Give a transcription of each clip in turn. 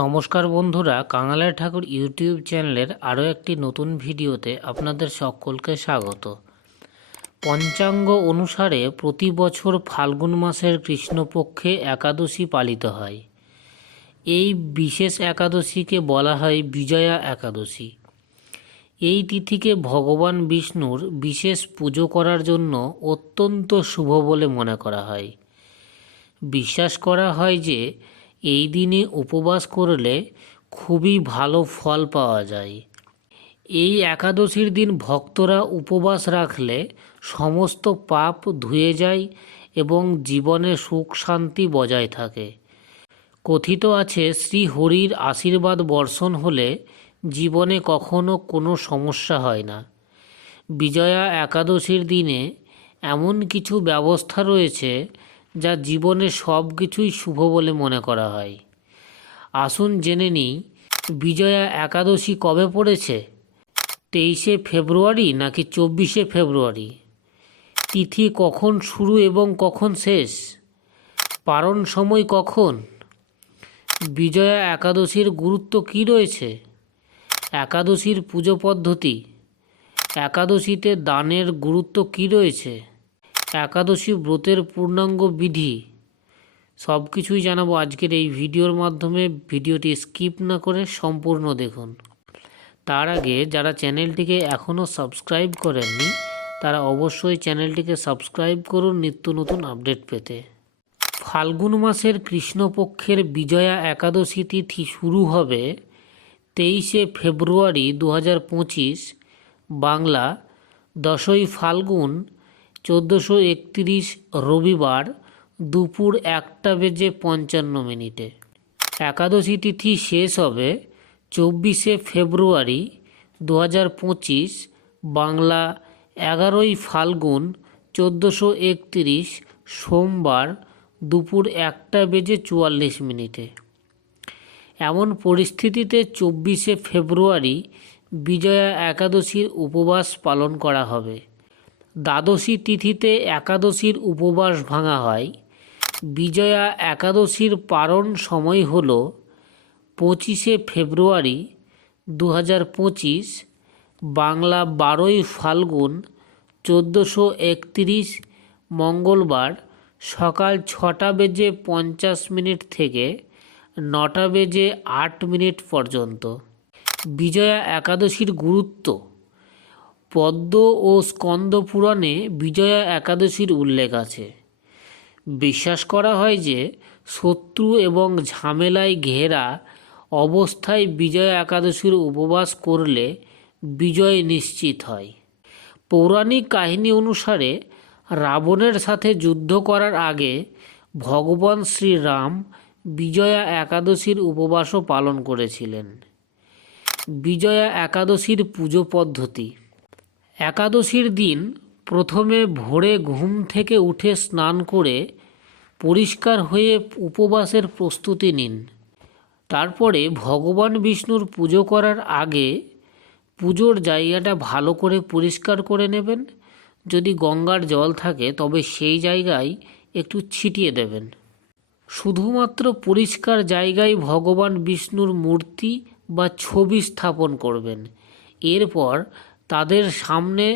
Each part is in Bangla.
নমস্কার বন্ধুরা, কাঙালের ঠাকুর ইউটিউব চ্যানেলের আরও একটি নতুন ভিডিওতে আপনাদের সকলকে স্বাগত। পঞ্চাঙ্গ অনুসারে প্রতি বছর ফাল্গুন মাসের কৃষ্ণপক্ষে একাদশী পালিত হয়। এই বিশেষ একাদশীকে বলা হয় বিজয়া একাদশী। এই তিথিকে ভগবান বিষ্ণুর বিশেষ পুজো করার জন্য অত্যন্ত শুভ বলে মনে করা হয়। বিশ্বাস করা হয় যে এই দিনে উপবাস করলে খুবই ভালো ফল পাওয়া যায়। এই একাদশীর দিন ভক্তরা উপবাস রাখলে সমস্ত পাপ ধুয়ে যায় এবং জীবনে সুখ শান্তি বজায় থাকে। কথিত আছে শ্রী হরির আশীর্বাদ বর্ষণ হলে জীবনে কখনো কোনো সমস্যা হয় না। বিজয়া একাদশীর দিনে এমন কিছু ব্যবস্থা রয়েছে যা জীবনে সব কিছুই শুভ বলে মনে করা হয়। আসুন জেনে নিই, বিজয়া একাদশী কবে পড়েছে? তেইশে ফেব্রুয়ারি নাকি চব্বিশে ফেব্রুয়ারি? তিথি কখন শুরু এবং কখন শেষ? পারণ সময় কখন? বিজয়া একাদশীর গুরুত্ব কী রয়েছে? একাদশীর পুজো পদ্ধতি? একাদশীতে দানের গুরুত্ব কী রয়েছে? একাদশী ব্রতের পূর্ণাঙ্গ বিধি সব কিছুই জানাব আজকের এই ভিডিওর মাধ্যমে। ভিডিওটি স্কিপ না করে সম্পূর্ণ দেখুন। তার আগে যারা চ্যানেলটিকে এখনও সাবস্ক্রাইব করেননি, তারা অবশ্যই চ্যানেলটিকে সাবস্ক্রাইব করুন নিত্য নতুন আপডেট পেতে। ফাল্গুন মাসের কৃষ্ণপক্ষের বিজয়া একাদশী তিথি শুরু হবে তেইশে ফেব্রুয়ারি দু হাজার পঁচিশ, বাংলা দশই ফাল্গুন চোদ্দোশো একত্রিশ রবিবার দুপুর একটা বেজে পঞ্চান্ন মিনিটে। একাদশী তিথি শেষ হবে চব্বিশে ফেব্রুয়ারি দু হাজার পঁচিশ, বাংলা এগারোই ফাল্গুন চোদ্দোশো একত্রিশ, সোমবার দুপুর একটা বেজে চুয়াল্লিশ মিনিটে। এমন পরিস্থিতিতে চব্বিশে ফেব্রুয়ারি বিজয়া একাদশীর উপবাস পালন করা হবে। দ্বাদশী তিথিতে একাদশীর উপবাস ভাঙা হয়। বিজয়া একাদশীর পারণ সময় হল পঁচিশে ফেব্রুয়ারি দু পঁচিশ, বাংলা বারোই ফাল্গুন চোদ্দোশো একত্রিশ, মঙ্গলবার সকাল ছটা বেজে পঞ্চাশ মিনিট থেকে নটা বেজে আট মিনিট পর্যন্ত। বিজয়া একাদশীর গুরুত্ব পদ্ম ও স্কন্দ পুরাণে বিজয়া একাদশীর উল্লেখ আছে। বিশ্বাস করা হয় যে, শত্রু এবং ঝামেলায় ঘেরা অবস্থায় বিজয়া একাদশীর উপবাস করলে বিজয় নিশ্চিত হয়। পৌরাণিক কাহিনী অনুসারে, রাবণের সাথে যুদ্ধ করার আগে ভগবান শ্রীরাম বিজয়া একাদশীর উপবাসও পালন করেছিলেন। বিজয়া একাদশীর পুজো পদ্ধতি একাদশীর দিন প্রথমে ভোরে ঘুম থেকে উঠে স্নান করে পরিষ্কার হয়ে উপবাসের প্রস্তুতি নিন। তারপরে ভগবান বিষ্ণুর পুজো করার আগে পুজোর জায়গাটা ভালো করে পরিষ্কার করে নেবেন। যদি গঙ্গার জল থাকে, তবে সেই জায়গায় একটু ছিটিয়ে দেবেন। শুধুমাত্র পরিষ্কার জায়গায় ভগবান বিষ্ণুর মূর্তি বা ছবি স্থাপন করবেন। এরপর তাদের সামনে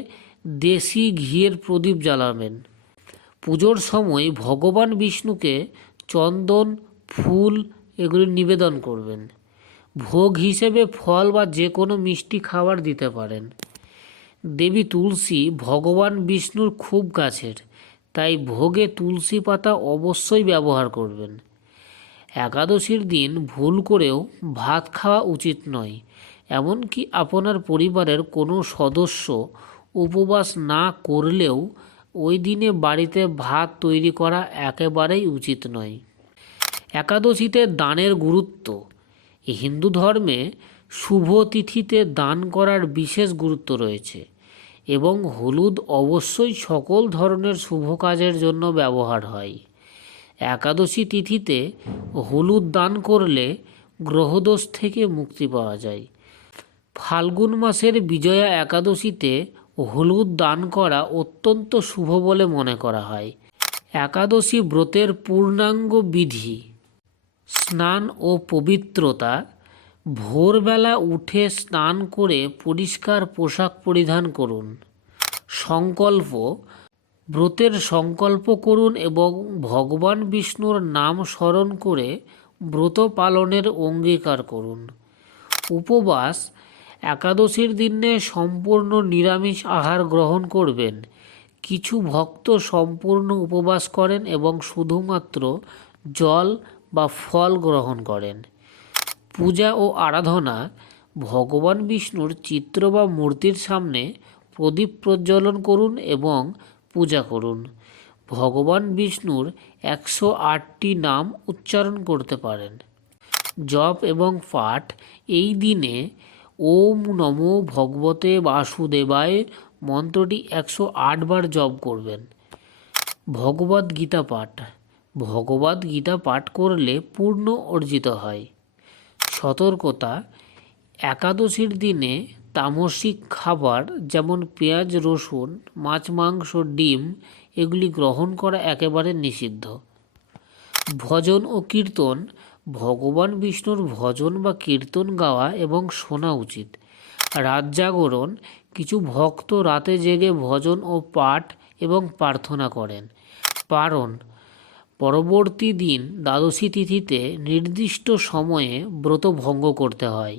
দেশি ঘিয়ের প্রদীপ জ্বালাবেন। পুজোর সময় ভগবান বিষ্ণুকে চন্দন, ফুল এগুলি নিবেদন করবেন। ভোগ হিসেবে ফল বা যে কোনো মিষ্টি খাবার দিতে পারেন। দেবী তুলসী ভগবান বিষ্ণুর খুব কাছের, তাই ভোগে তুলসী পাতা অবশ্যই ব্যবহার করবেন। একাদশীর দিন ভুল করেও ভাত খাওয়া উচিত নয়। এমনকি আপনার পরিবারের কোনো সদস্য উপবাস না করলেও ওই দিনে বাড়িতে ভাত তৈরি করা একেবারেই উচিত নয়। একাদশীতে দানের গুরুত্ব। হিন্দু ধর্মে শুভ তিথিতে দান করার বিশেষ গুরুত্ব রয়েছে এবং হলুদ অবশ্যই সকল ধরনের শুভ কাজের জন্য ব্যবহার হয়। একাদশী তিথিতে হলুদ দান করলে গ্রহদোষ থেকে মুক্তি পাওয়া যায়। ফাল্গুন মাসের বিজয়া একাদশীতে হলুদ দান করা অত্যন্ত শুভ বলে মনে করা হয়। একাদশী ব্রতের পূর্ণাঙ্গ বিধি। স্নান ও পবিত্রতা। ভোরবেলা উঠে স্নান করে পরিষ্কার পোশাক পরিধান করুন। সংকল্প। ব্রতের সংকল্প করুন এবং ভগবান বিষ্ণুর নাম স্মরণ করে ব্রত পালনের অঙ্গীকার করুন। উপবাস। একাদশীর দিনে সম্পূর্ণ নিরামিষ আহার গ্রহণ করবেন। কিছু ভক্ত সম্পূর্ণ উপবাস করেন এবং শুধুমাত্র জল বা ফল গ্রহণ করেন। পূজা ও আরাধনা ভগবান বিষ্ণুর চিত্র বা মূর্তির সামনে প্রদীপ প্রজ্বলন করুন এবং পূজা করুন। ভগবান বিষ্ণুর একশো আটটি নাম উচ্চারণ করতে পারেন। জপ এবং পাঠ এই দিনে ওম নমো ভগবতে বাসুদেবায় মন্ত্রটি একশো আট বার জপ করবেন। ভগবদ গীতা পাঠ। ভগবদ গীতা পাঠ করলে পূর্ণ অর্জিত হয়। সতর্কতা। একাদশীর দিনে তামসিক খাবার যেমন পেঁয়াজ, রসুন, মাছ, মাংস, ডিম, এগুলি গ্রহণ করা একেবারে নিষিদ্ধ। ভজন ও কীর্তন ভগবান বিষ্ণুর ভজন বা কীর্তন গাওয়া এবং শোনা উচিত। রাত জাগরণ, কিছু ভক্ত রাতে জেগে ভজন ও পাঠ এবং প্রার্থনা করেন। পারণ, পরবর্তী দিন দ্বাদশী তিথিতে নির্দিষ্ট সময়ে ব্রত ভঙ্গ করতে হয়।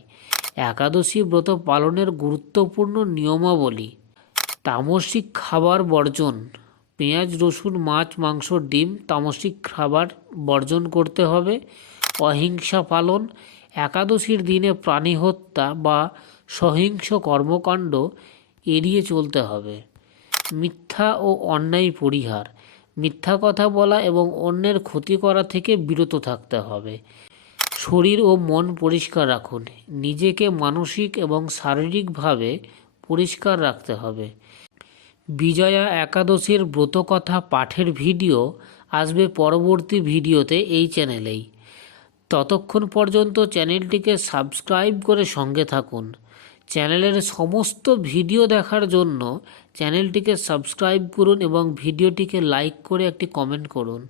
একাদশী ব্রত পালনের গুরুত্বপূর্ণ নিয়মাবলী, তামসিক খাবার বর্জন, পেঁয়াজ, রসুন, মাছ, মাংস, ডিম তামসিক খাবার বর্জন করতে হবে। অহিংসা পালন, একাদশীর দিনে প্রাণী হত্যা বা সহিংস কর্মকাণ্ড এড়িয়ে চলতে হবে। মিথ্যা ও অন্যায় পরিহার, মিথ্যা কথা বলা এবং অন্যের ক্ষতি করা থেকে বিরত থাকতে হবে। শরীর ও মন পরিষ্কার রাখুন, নিজেকে মানসিক এবং শারীরিকভাবে পরিষ্কার রাখতে হবে। বিজয়া একাদশীর ব্রতকথা পাঠের ভিডিও আসবে পরবর্তী ভিডিওতে এই চ্যানেলেই। ততক্ষণ পর্যন্ত চ্যানেলটিকে সাবস্ক্রাইব করে সঙ্গে থাকুন। চ্যানেলের সমস্ত ভিডিও দেখার জন্য চ্যানেলটিকে সাবস্ক্রাইব করুন এবং ভিডিওটিকে লাইক করে একটি কমেন্ট করুন।